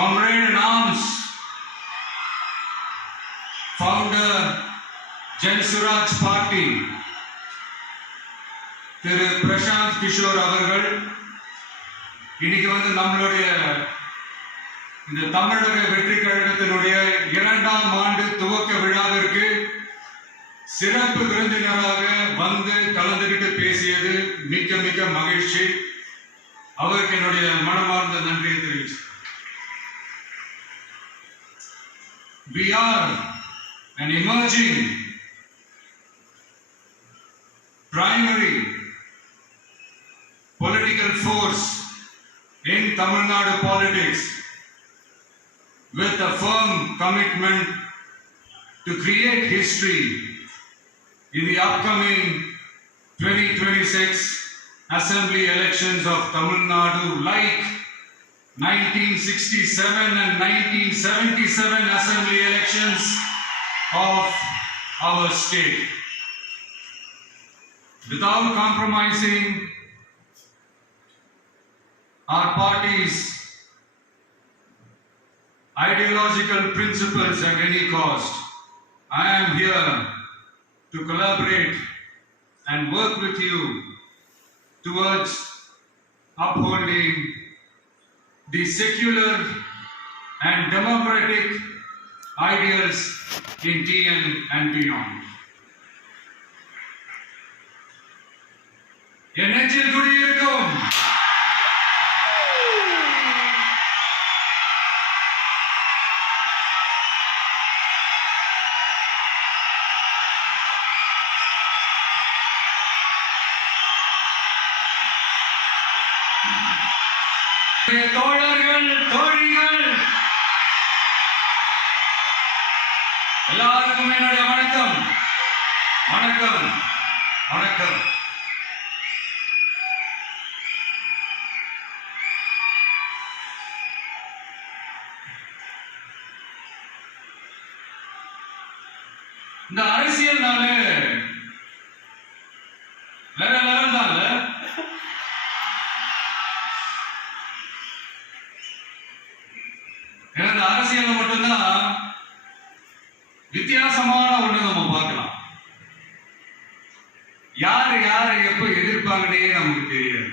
comrade in arms, founder Jan Suraj Party, திரு பிரசாந்த் கிஷோர் அவர்கள் இன்னைக்கு நம்மளுடைய இந்த தமிழக வெற்றி கழகத்தினுடைய 2ஆம் ஆண்டு துவக்க விழாவிற்கு சிறப்பு விருந்தினராக வந்து கலந்துகிட்டு பேசியது மிக்க மிக்க மகிழ்ச்சி. அவருக்கு என்னுடைய மனமார்ந்த நன்றியை தெரிவிச்சு. We are an emerging primary political force in Tamil Nadu politics with a firm commitment to create history in the upcoming 2026 assembly elections of Tamil Nadu, like 1967 and 1977 assembly elections of our state. Without compromising our party's ideological principles at any cost, I am here to collaborate and work with you towards upholding the secular and democratic ideals in TN and beyond. என் நெஞ்சில் குடியிருக்கும் தோழர்கள், தோழிகள் எல்லாருக்கும் என்னுடைய வணக்கம். வணக்கம் வணக்கம். இந்த அரசியல்னால வேற லெவல் தான். எனது அரசியல் மட்டும்தான் வித்தியாசமான ஒண்ணு நம்ம பார்க்கலாம். யாரு யாரை எப்ப எதிர்ப்பாங்கன்னே நமக்கு தெரியாது.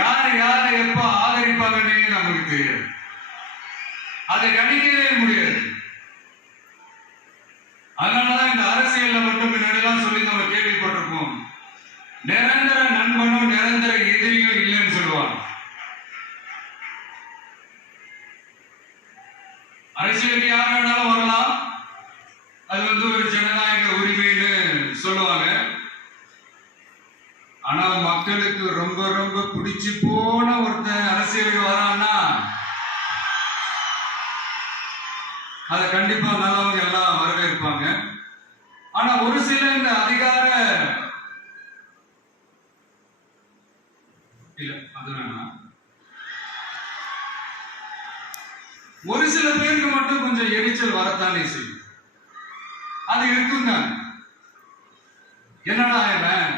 யாரு யாரை எப்ப ஆதரிப்பாங்கன்னே நமக்கு தெரியாது. அதை கணிக்கவே முடியாது. அதனாலதான் இந்த அரசியல்ல மட்டும் முன்னாடி எல்லாம் சொல்லி நம்ம கேள்விப்பட்டிருப்போம், நிரந்தர நண்பனும் நிரந்தர எதிரியும் இல்லைன்னு சொல்லுவாங்க. அரசியலுக்கு யார் வேணாலும் வரலாம், அது ஒரு ஜனநாயக உரிமைன்னு சொல்லுவாங்க. ஆனா மக்களுக்கு ரொம்ப ரொம்ப பிடிச்சு போன ஒருத்தன் அரசியலுக்கு வரான்னா அதை கண்டிப்பா நல்லவங்க எல்லாம் வரவேற்பாங்க. ஆனா ஒரு சில இந்த அதிகார இல்ல அது வேணாம், ஒரு சில பேருக்கு மட்டும் கொஞ்சம் எரிச்சல் வரத்தானே செய்யும். அது இருக்குங்க. என்னடா இவன்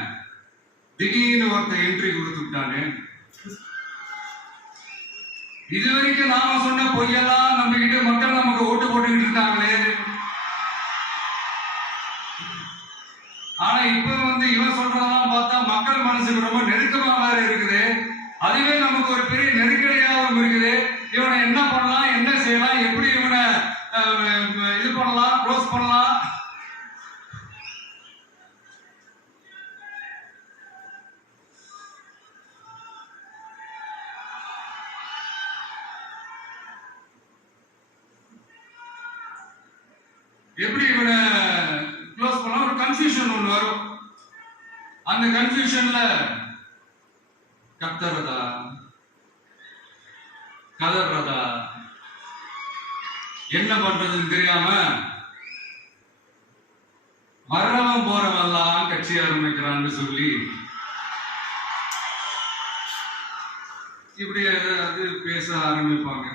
திடீர்னு ஒருத்தர் என்ட்ரி கொடுத்துட்டானே, இதுவரைக்கும் நாம சொன்ன பொய்யெல்லாம் நம்பிக்கிட்டு மக்கள் நமக்கு ஓட்டு போட்டுக்கிட்டு இருக்காங்களே. ஆனா இப்ப இவன் சொல்றதெல்லாம் பார்த்தா மக்கள் மனசுக்கு ரொம்ப நெருக்கமா வேற இருக்குது. அதுவே நமக்கு ஒரு பெரிய நெருக்கடியாகவும் இருக்குது. இவனை என்ன பண்ணலாம், என்ன செய்யலாம், எப்படி இவனை இது பண்ணலாம், க்ளோஸ் பண்ணலாம். எப்படி இவனை க்ளோஸ் பண்ணலாம், ஒரு கன்ஃபியூஷன் ஒண்ணு வரும். அந்த கன்ஃபியூஷன்ல கத்துறதா கதறதா என்ன பண்றதுன்னு தெரியாம வர்றவன் போறவெல்லாம் கட்சி ஆரம்பிக்கிறான்னு சொல்லி இப்படி அது பேச ஆரம்பிப்பாங்க.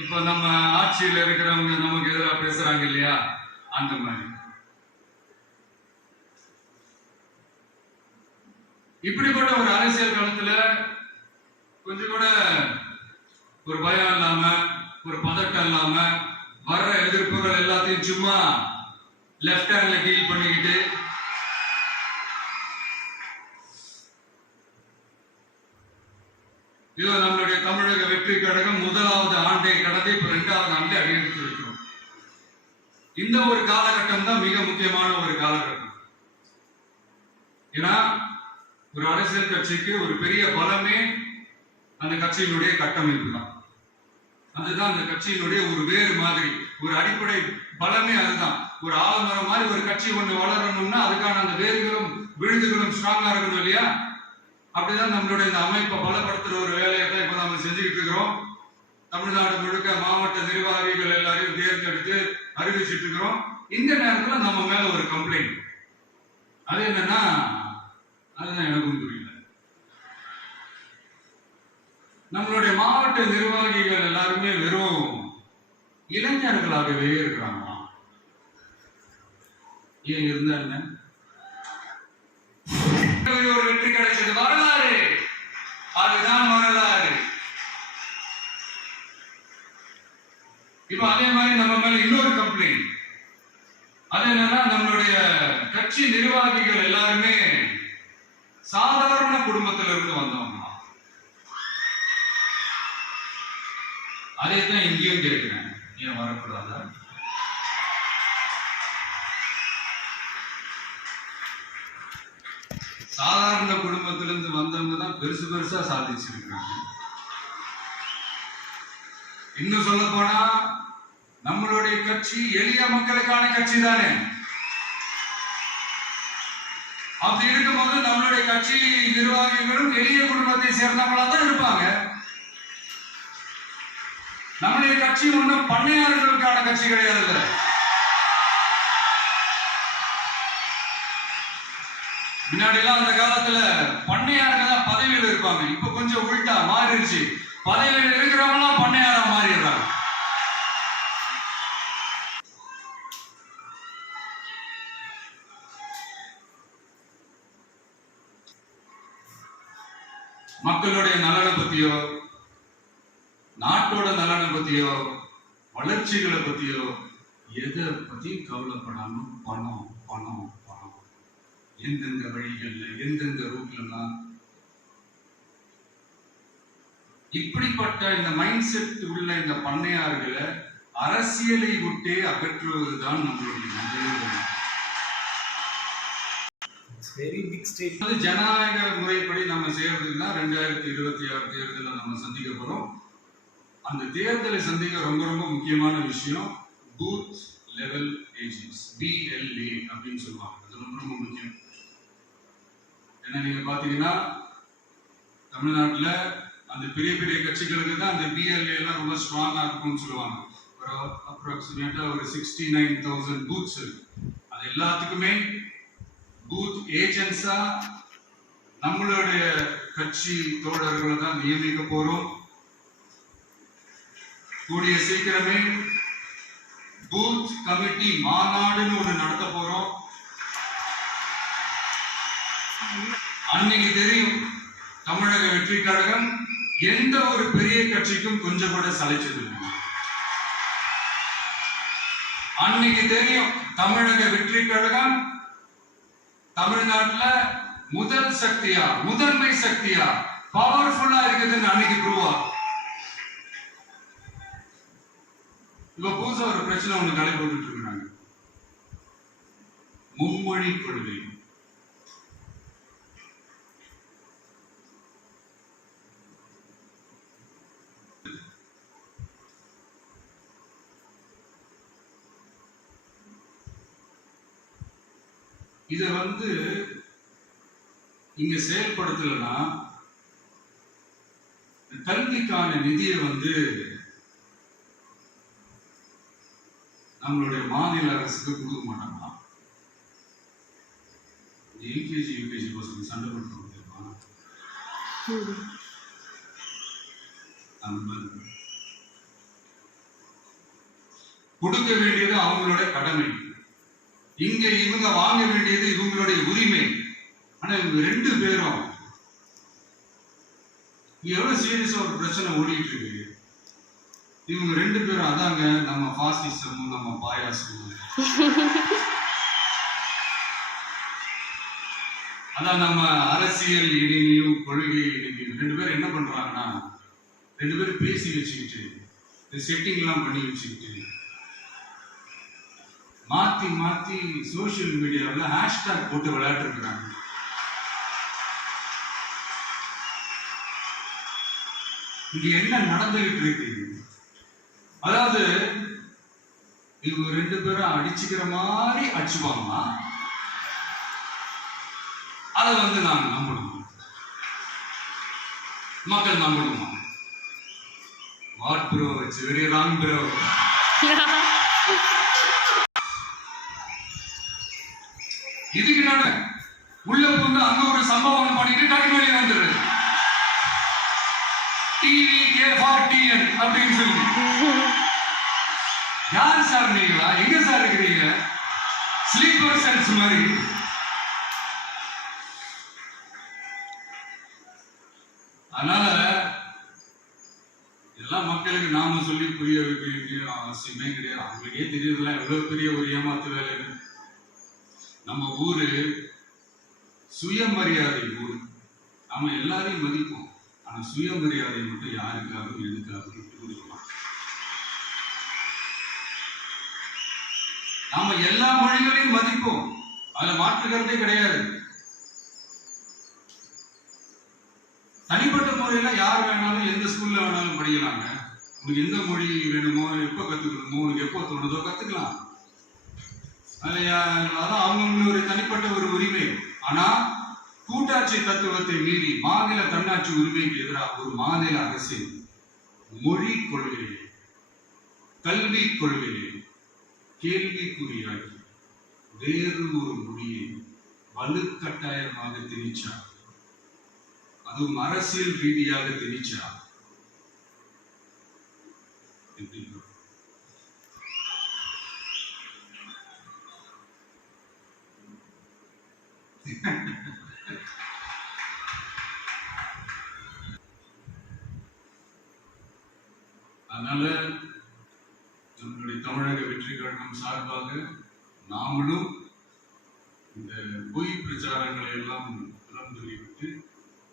இப்ப நம்ம ஆட்சியில் இருக்கிறவங்க நமக்கு எதிராக பேசுறாங்க இல்லையா, அந்த மாதிரி. இப்படிப்பட்ட ஒரு அரசியல் களத்துல கொஞ்சம் கூட ஒரு பயம் இல்லாம, ஒரு பதட்டம் இல்லாம, வர்ற எதிர்ப்புகள் எல்லாத்தையும் சும்மா லெஃப்ட் ஹேண்ட்ல டீல் பண்ணிக்கிட்டு இதோ நம்மளுடைய தமிழக வெற்றி கழகம் முதலாவது ஆண்டை கடந்து இப்ப 2வது ஆண்டை அடியெடுத்து வைக்கிறோம். இந்த ஒரு காலகட்டம் தான் மிக முக்கியமான ஒரு காலகட்டம். ஏன்னா ஒரு அரசியல் கட்சிக்கு ஒரு பெரிய பலமே அந்த கட்சியினுடைய கட்டமைப்பு தான். அதுதான் அந்த கட்சியினுடைய ஒரு வேறு மாதிரி, ஒரு அடிப்படை பலமே அதுதான். ஒரு ஆலமரம் மாதிரி ஒரு கட்சி ஒண்ணு வளரணும்னா அதுக்கான அந்த வேர்களும் விழுதுகளும் ஸ்ட்ராங்கா இருக்கணும் இல்லையா? அப்படிதான் நம்மளுடைய இந்த அமைப்பை பலப்படுத்துற ஒரு வேலையை தான் இப்ப நம்ம செஞ்சுக்கிட்டு இருக்கிறோம். தமிழ்நாடு முழுக்க மாவட்ட நிர்வாகிகள் எல்லாரையும் தேர்ந்தெடுத்து அறிவிச்சிட்டு இருக்கிறோம். இந்த நேரத்துல நம்ம மேல ஒரு கம்ப்ளைண்ட், அது என்னன்னா, அதுதான் எனக்கும் புரியல. நம்மளுடைய மாவட்ட நிர்வாகிகள் எல்லாருமே வெறும் இளைஞர்களாகவே இருக்கிறாங்களா? ஏன் இருந்தா என்ன? ஒரு வெற்றி கிடைச்சது வரலாறு, அதுதான் வரலாறு. இப்ப அதே மாதிரி நம்ம மேல இன்னொரு கம்ப்ளைண்ட், அது என்னன்னா, நம்மளுடைய கட்சி நிர்வாகிகள் எல்லாருமே சாதாரண குடும்பத்தில இருந்து வந்தவங்க. அதே தான் இங்கேயும் கேட்கிறேன், ஏன் வரக்கூடாதா? சாதாரண குடும்பத்திலிருந்து வந்தவங்க தான் பெருசு பெருசா சாதிச்சிருக்காங்க. இன்னும் சொல்ல போனா நம்மளுடைய கட்சி எளிய மக்களுக்கான கட்சி தானே. அப்படி இருக்கும்போது நம்மளுடைய கட்சி நிர்வாகிகளும் எளிய குடும்பத்தை சேர்ந்தவங்களா தான் இருப்பாங்க. நம்முடைய கட்சி ஒன்றும் பண்ணையாளர்களுக்கான கட்சி கிடையாது. முன்னாடி எல்லாம் அந்த காலத்துல பண்ணையார்கள் தான் பதவியில் இருப்பாங்க. இப்ப கொஞ்சம் உள்டா மாறிடுச்சு, பதவியில் இருக்கிறவங்க பண்ணையாரா மாறிடுறாங்க. மக்களுடைய நலனை பத்தியோ, நாட்டோட நலனை பத்தியோ, வளர்ச்சிகளை பத்தியோ எதை பத்தியும் கவலைப்படாம பணம் பணம் பணம், எந்தெந்த வழிகள்ல எந்தெந்த ரூட்லாம். இப்படிப்பட்ட இந்த மைண்ட் செட் உள்ள இந்த பண்ணையார்களை அரசியலை விட்டே அகற்றுவதுதான் நம்மளுடைய முதல். ஜனநாயக முறைப்படி நம்ம செய்யறதுன்னா 2026 தேர்தலை நம்ம சந்திக்க போறோம். அந்த தேர்தலை சந்திக்க ரொம்ப ரொம்ப முக்கியமான விஷயம் பூத் லெவல் ஏஜென்ட்ஸ், BLA அப்படின்னு சொல்லுவாங்க. அது ரொம்ப ரொம்ப முக்கியம். ஏன்னா நீங்க பாத்தீங்கன்னா தமிழ்நாட்டுல அந்த பெரிய பெரிய கட்சிகளுக்கு தான் அந்த BLA எல்லாம் ரொம்ப ஸ்ட்ராங்கா இருக்கும்னு சொல்லுவாங்க. ஒரு அப்ராக்சிமேட்டா ஒரு 69,000 பூத்ஸ் இருக்கு. அது எல்லாத்துக்குமே பூத் ஏஜென்ட்ஸா நம்மளுடைய கட்சி தோழர்களை தான் நியமிக்க போறோம். கூடிய சீக்கிரமே பூத் கமிட்டி மாநாடுன்னு ஒண்ணு நடத்த போறோம். அன்னைக்கு தெரியும் தமிழக வெற்றி கழகம் எந்த ஒரு பெரிய கட்சிக்கும் கொஞ்சம் கூட சளைச்சது. அன்னைக்கு தெரியும் தமிழக வெற்றி கழகம் தமிழ்நாட்டுல முதல் சக்தியா, முதன்மை சக்தியா, பவர்ஃபுல்லா இருக்குதுன்னு அன்னைக்கு ப்ரூவா. இப்ப புதுசா ஒரு பிரச்சனை ஒண்ணு தலை போட்டுட்டு இருக்காங்க, மும்மொழி கொள்கை. இத இங்க செயல்படுத்தலன்னா கல்விக்கான நிதியை நம்மளுடைய மாநில அரசுக்கு கொடுக்க மாட்டாங்களா? எல்கேஜி யூகேஜி பசங்க சண்டை போட்டு கொடுக்க வேண்டியது அவங்களோட கடமை, இங்க இவங்க வாங்க வேண்டியது இவங்களுடைய உரிமை. ஆனா இவங்க 2 பேரும் எவ்வளவு சீரியஸா ஒரு பிரச்சனை ஓடிட்டு இருக்கு. இவங்க 2 பேரும் அதாங்க நம்ம பாசிசமும் நம்ம பாயாசமும். அதான் நம்ம அரசியல் இனிமையும் கொள்கை இனிமையும். 2 பேரும் என்ன பண்றாங்கன்னா 2 பேரும் பேசி வச்சுக்கிட்டு செட்டிங் எல்லாம் பண்ணி வச்சுக்கிட்டு மாத்தி மாத்தி சோசியல் மீடியாவில் ஹேஷ்டாக் போட்டு விளையாட்டு இருக்கிறாங்க. இங்க என்ன நடந்துகிட்டு இருக்கு? அதாவது இவங்க 2 பேரும் அடிச்சுக்கிற மாதிரி அடிச்சுப்பாங்களா? அதை வந்து நாங்க நம்பணுமா? மக்கள் நம்பணுமா? What bro, it's very wrong bro. இதுக்கு நட உள்ள வந்து அங்க ஒரு சம்பவம் பண்ணிட்டு டக்கு வெளியே வந்துடுறது. டிவி கே4TN அப்படின்னு சொல்லி. யார் சார் நீங்களா? எங்க சார் இருக்கிறீங்க? ஸ்லீப்பர் செல்ஸ் மாதிரி. அதனால இதெல்லாம் மக்களுக்கு நாம சொல்லி புரிய வைக்க வேண்டிய அவசியமே கிடையாது. அவங்களுக்கே தெரியல எவ்வளவு பெரிய ஒரு ஏமாத்து வேலைன்னு. நம்ம ஊரு சுயமரியாதை ஊர். நம்ம எல்லாரையும் மதிப்போம். ஆனா சுயமரியாதை மட்டும் யாருக்காகவும் எதுக்காகவும் விட்டு கொடுக்கலாம். நாம எல்லா மொழிகளையும் மதிப்போம். அதுல மாற்றுக்கிறதே கிடையாது. தனிப்பட்ட முறையில யார் வேணாலும் எந்த ஸ்கூல்ல வேணாலும் படிக்கலாங்க. உங்களுக்கு எந்த மொழி வேணுமோ, எப்ப கத்துக்கணுமோ, உங்களுக்கு எப்போ தோணுதோ கத்துக்கலாம். அதான் அவங்களுடைய தனிப்பட்ட ஒரு உரிமை. ஆனா கூட்டாட்சி தத்துவத்தை மீறி மாநில தன்னாட்சி உரிமைக்கு எதிராக ஒரு மாநில அரசின் மொழி கொள்கையை, கல்வி கொள்கையை கேள்விக்குறியாகி வேறு ஒரு மொழியை வலுக்கட்டாயமாக திணிச்சார். அதுவும் அரசியல் ரீதியாக திணிச்சார். அதனால நம்மளுடைய தமிழக வெற்றி கழகம் சார்பாக நாமளும் இந்த பொய் பிரச்சாரங்களை எல்லாம் புறந்தள்ளிவிட்டு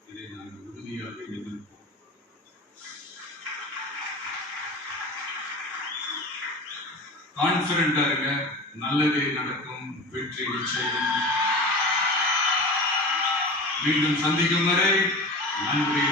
இதை நாங்கள் உறுதியாக எதிர்ப்போம். கான்பிடண்டா இருங்க, நல்லதே நடக்கும், வெற்றி நிச்சயம். மீண்டும் சந்திக்கும் வரை நன்றி.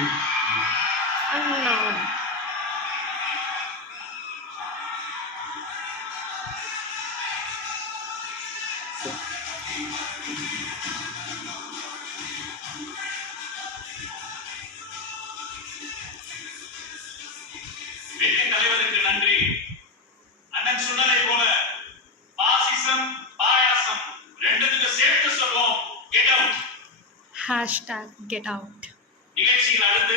தலைவருக்கு நன்றி. அண்ணன் சொன்னதை போல பாசிசம் பாயாசம் ரெண்டுத்துக்கு சேர்த்து சொல்வோம். Get out. #get out. நிகழ்ச்சியில் அடுத்து